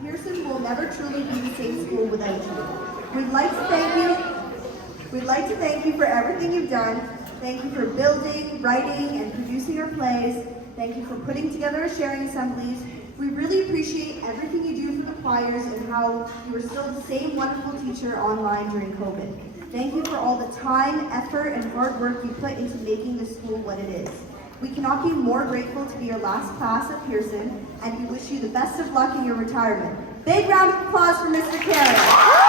Pearson will never truly be the same school without you. We'd like to thank you. We'd like to thank you for everything you've done. Thank you for building, writing, and producing our plays. Thank you for putting together our sharing assemblies. We really appreciate everything you do for the choirs and how you are still the same wonderful teacher online during COVID. Thank you for all the time, effort, and hard work you put into making this school what it is. We cannot be more grateful to be your last class at Pearson, and we wish you the best of luck in your retirement. Big round of applause for Mr. Cairns.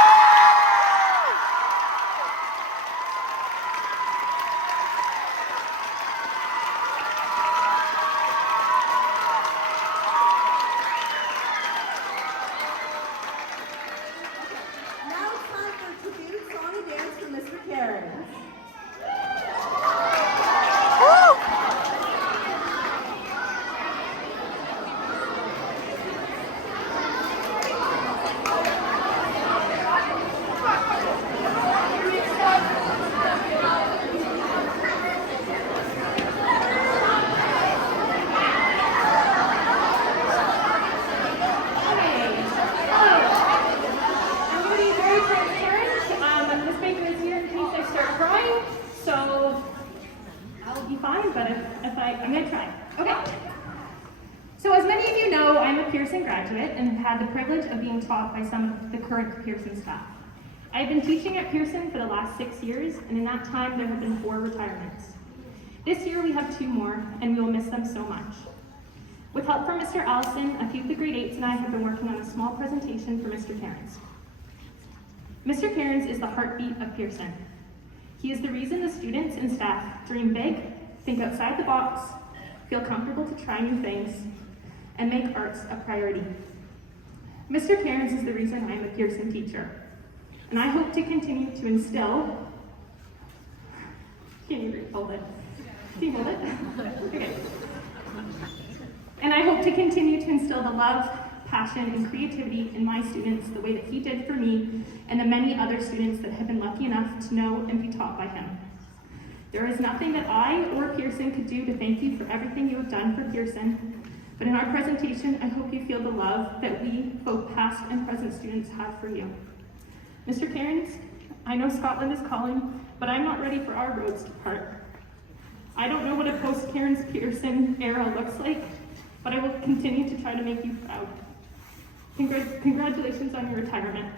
I'm going to try. Okay. So as many of you know, I'm a Pearson graduate and have had the privilege of being taught by some of the current Pearson staff. I've been teaching at Pearson for the last 6 years, and in that time there have been 4 retirements. This year we have 2 more, and we will miss them so much. With help from Mr. Allison, a few of the grade 8s and I have been working on a small presentation for Mr. Cairns. Mr. Cairns is the heartbeat of Pearson. He is the reason the students and staff dream big, think outside the box, feel comfortable to try new things, and make arts a priority. Mr. Cairns is the reason I'm a Pearson teacher, and I hope to continue to instill. Can you hold it? Can you hold it? Okay. And I hope to continue to instill the love, passion, and creativity in my students the way that he did for me and the many other students that have been lucky enough to know and be taught by him. There is nothing that I or Pearson could do to thank you for everything you have done for Pearson, but in our presentation, I hope you feel the love that we, both past and present students, have for you. Mr. Cairns, I know Scotland is calling, but I'm not ready for our roads to part. I don't know what a post-Cairns Pearson era looks like, but I will continue to try to make you proud. Congratulations on your retirement.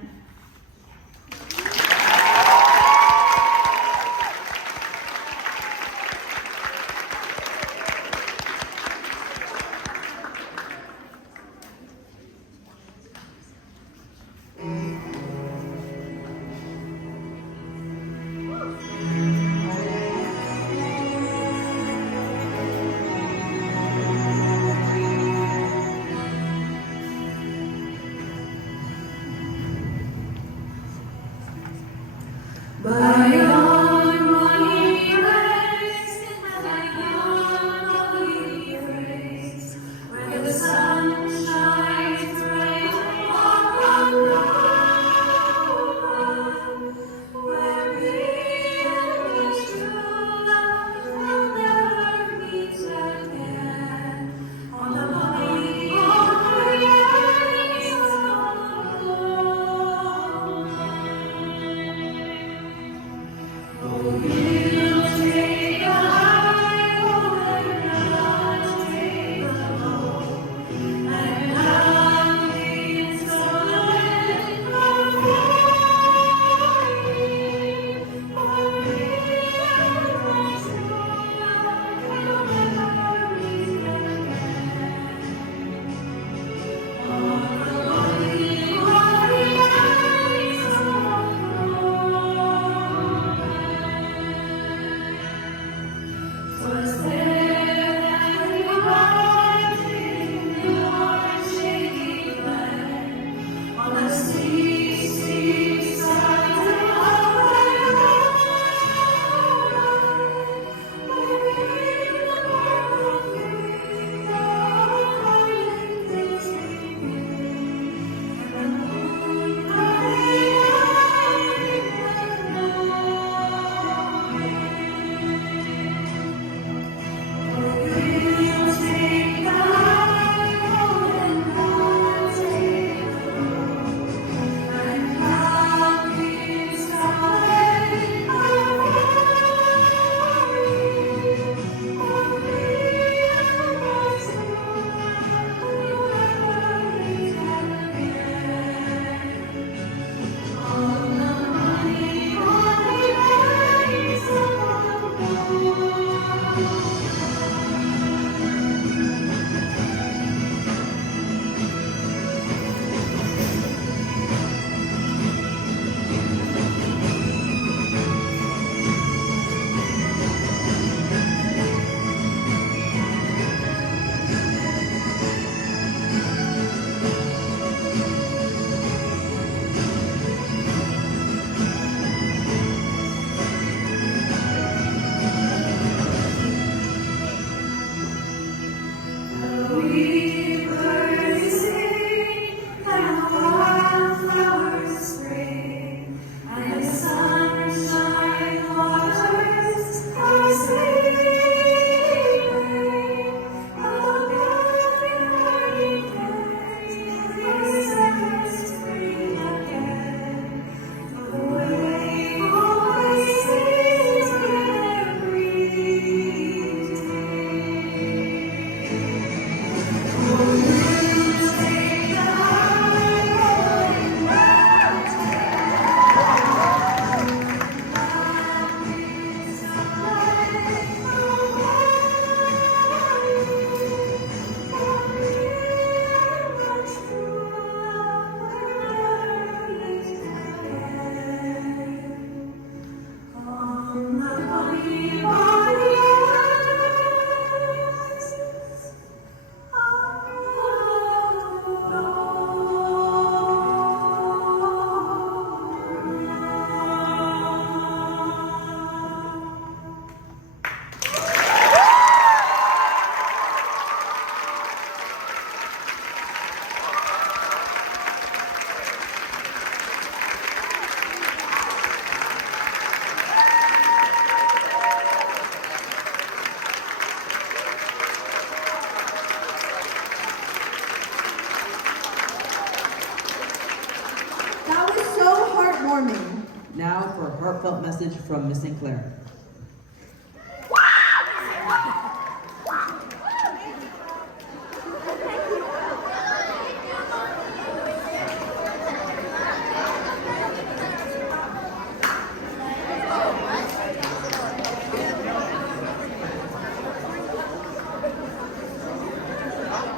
warming. Now for a heartfelt message from Miss St. Clair.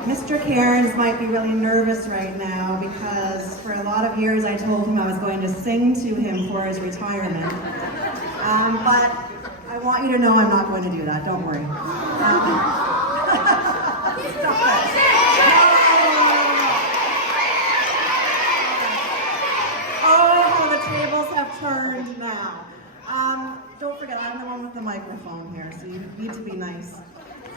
Mr. Cairns might be really nervous right now because for a lot of years I told him I was going to sing to him for his retirement. But I want you to know I'm not going to do that, don't worry. Oh, how the tables have turned now. Don't forget, I'm the one with the microphone here, so you need to be nice.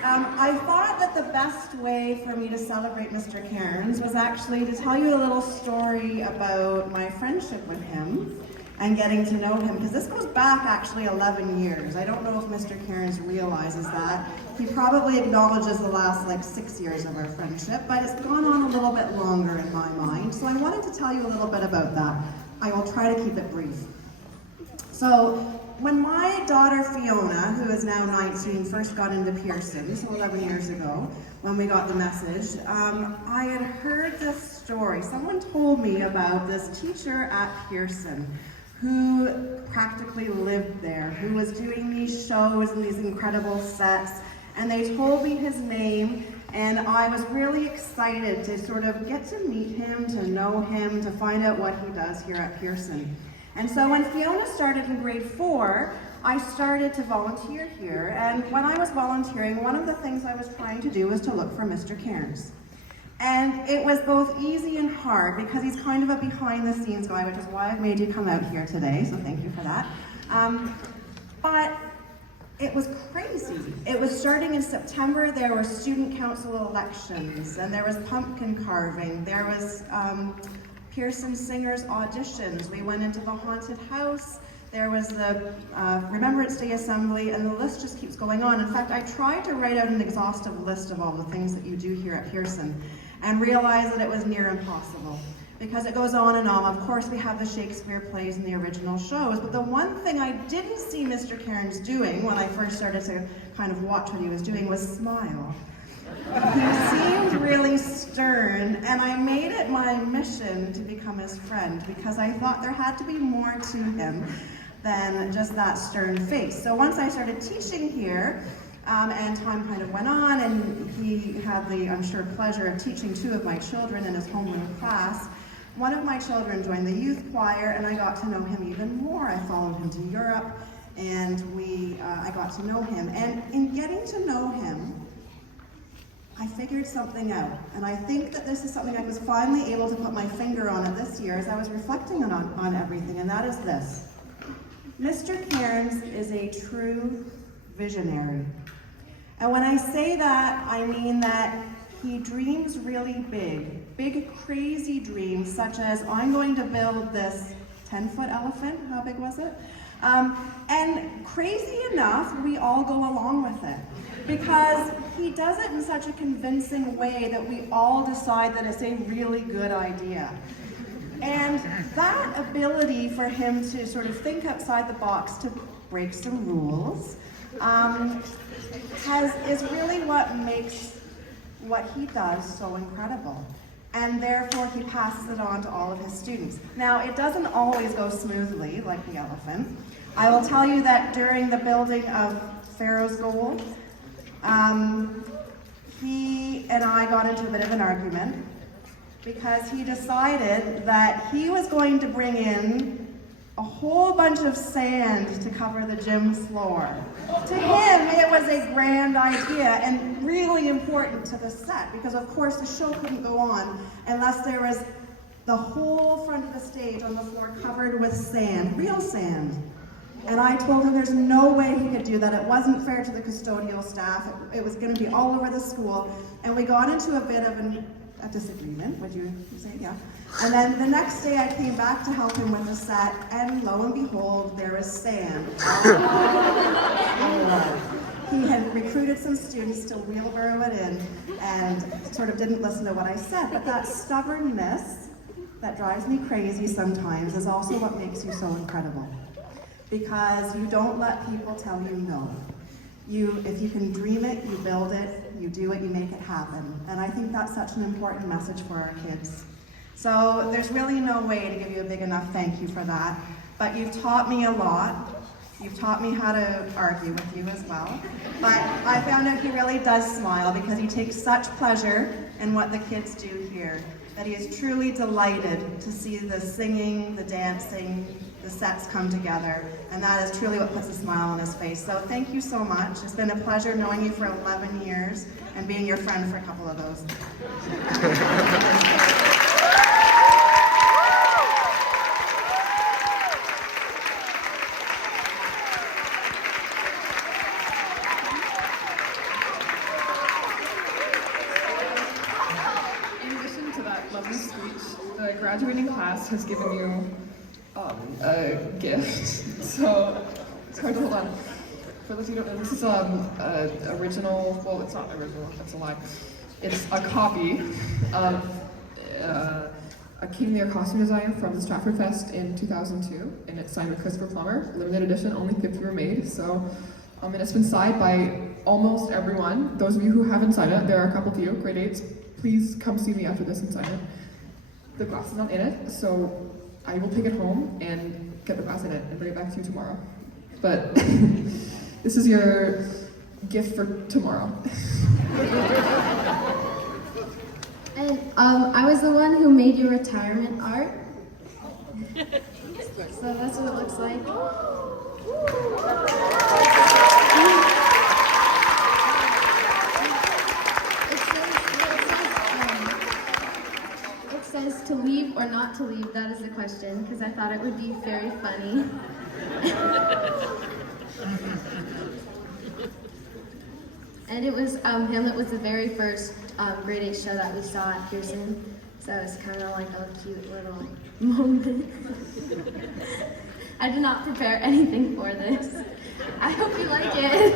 I thought that the best way for me to celebrate Mr. Cairns was actually to tell you a little story about my friendship with him and getting to know him, because this goes back actually 11 years. I don't know if Mr. Cairns realizes that. He probably acknowledges the last 6 years of our friendship, but it's gone on a little bit longer in my mind. So I wanted to tell you a little bit about that. I will try to keep it brief. So, when my daughter Fiona, who is now 19, first got into Pearson, so 11 years ago, when we got the message, I had heard this story. Someone told me about this teacher at Pearson who practically lived there, who was doing these shows and these incredible sets, and they told me his name, and I was really excited to sort of get to meet him, to know him, to find out what he does here at Pearson. And so when Fiona started in grade 4, I started to volunteer here. And when I was volunteering, one of the things I was trying to do was to look for Mr. Cairns. And it was both easy and hard because he's kind of a behind-the-scenes guy, which is why I've made you come out here today, so thank you for that. But it was crazy. It was starting in September. There were student council elections, and there was pumpkin carving. There was Pearson Singers auditions. We went into the haunted house. There was the Remembrance Day Assembly, and the list just keeps going on. In fact, I tried to write out an exhaustive list of all the things that you do here at Pearson and realized that it was near impossible because it goes on and on. Of course, we have the Shakespeare plays and the original shows, but the one thing I didn't see Mr. Cairns doing when I first started to kind of watch what he was doing was smile. He seemed really stern, and I made it my mission to become his friend because I thought there had to be more to him than just that stern face. So once I started teaching here, and time kind of went on, and he had the, I'm sure, pleasure of teaching 2 of my children in his homeroom class. One of my children joined the youth choir, and I got to know him even more. I followed him to Europe, and I got to know him. And in getting to know him, I figured something out, and I think that this is something I was finally able to put my finger on it this year as I was reflecting on everything, and that is this. Mr. Cairns is a true visionary. And when I say that, I mean that he dreams really big crazy dreams, such as I'm going to build this 10-foot elephant. How big was it? And crazy enough, we all go along with it because he does it in such a convincing way that we all decide that it's a really good idea. And that ability for him to sort of think outside the box, to break some rules, is really what makes what he does so incredible. And therefore he passes it on to all of his students. Now, it doesn't always go smoothly like the elephant. I will tell you that during the building of Pharaoh's Gold, he and I got into a bit of an argument because he decided that he was going to bring in a whole bunch of sand to cover the gym floor. To him, it was a grand idea and really important to the set because, of course, the show couldn't go on unless there was the whole front of the stage on the floor covered with sand, real sand. And I told him there's no way he could do that. It wasn't fair to the custodial staff. It was going to be all over the school. And we got into a bit of a disagreement, would you say? Yeah. And then the next day I came back to help him with the set, and lo and behold, there was sand. He had recruited some students to wheelbarrow it in and sort of didn't listen to what I said, but that stubbornness that drives me crazy sometimes is also what makes you so incredible. Because you don't let people tell you no. If you can dream it, you build it, you do it, you make it happen. And I think that's such an important message for our kids. So there's really no way to give you a big enough thank you for that. But you've taught me a lot. You've taught me how to argue with you as well. But I found out he really does smile because he takes such pleasure in what the kids do here. That he is truly delighted to see the singing, the dancing, the sets come together. And that is truly what puts a smile on his face. So thank you so much. It's been a pleasure knowing you for 11 years and being your friend for a couple of those. In addition to that lovely speech, the graduating class has given you a gift. So it's hard to hold on. For those who don't know, this is original. Well, it's not original. That's a lie. It's a copy of a King Lear costume design from the Stratford Fest in 2002, and it's signed by Christopher Plummer. Limited edition. Only 50 were made. So, and it's been signed by almost everyone. Those of you who haven't signed it, there are a couple of you, grade 8s. Please come see me after this and sign it. The glass is not in it, so I will take it home and get the glass in it and bring it back to you tomorrow. But this is your gift for tomorrow. And I was the one who made your retirement art. So that's what it looks like. It says to leave or not to leave. That is the question, because I thought it would be very funny. And it was, Hamlet was the very first grade 8 show that we saw at Pearson. So it's kind of like a cute little moment. I did not prepare anything for this. I hope you like it.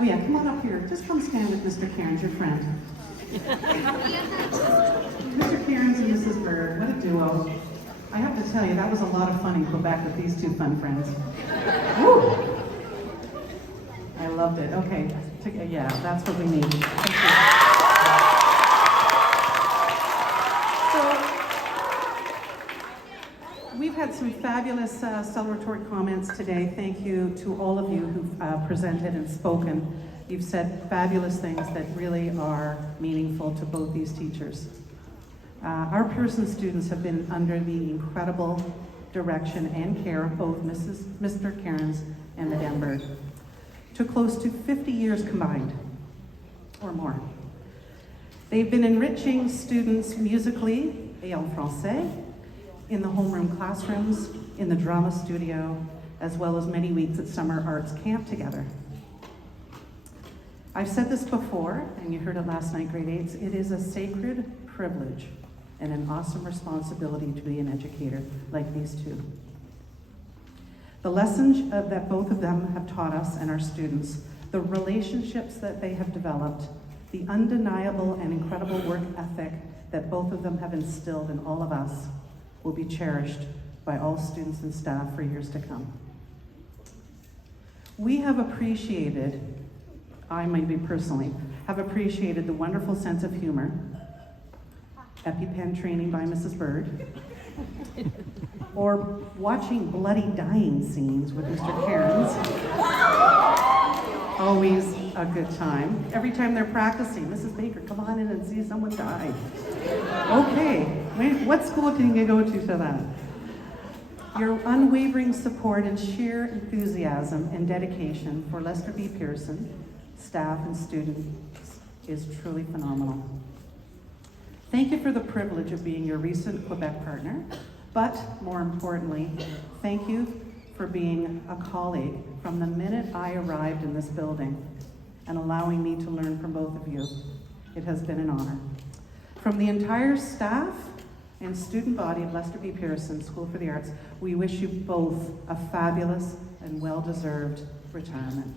Oh yeah, come on up here. Just come stand with Mr. Cairns, your friend. Mr. Cairns and Mrs. Bird, what a duo. I have to tell you, that was a lot of fun in Quebec with these two fun friends. Woo! I loved it. Okay, yeah, that's what we need. Thank you. So, we've had some fabulous celebratory comments today. Thank you to all of you who've presented and spoken. You've said fabulous things that really are meaningful to both these teachers. Our Pearson students have been under the incredible direction and care of both Mr. Cairns and Madame Bird. To close to 50 years combined, or more. They've been enriching students musically, et en français, in the homeroom classrooms, in the drama studio, as well as many weeks at summer arts camp together. I've said this before, and you heard it last night, grade 8s, it is a sacred privilege and an awesome responsibility to be an educator like these two. The lessons that both of them have taught us and our students, the relationships that they have developed, the undeniable and incredible work ethic that both of them have instilled in all of us will be cherished by all students and staff for years to come. We have appreciated, I maybe personally, have appreciated the wonderful sense of humor, EpiPen training by Mrs. Bird, or watching bloody dying scenes with Mr. Cairns. Always a good time. Every time they're practicing, Mrs. Baker, come on in and see someone die. Okay, what school can you go to that? Your unwavering support and sheer enthusiasm and dedication for Lester B. Pearson, staff and students is truly phenomenal. Thank you for the privilege of being your recent Quebec partner, but more importantly, thank you for being a colleague from the minute I arrived in this building and allowing me to learn from both of you. It has been an honor. From the entire staff and student body of Lester B. Pearson School for the Arts, we wish you both a fabulous and well-deserved retirement.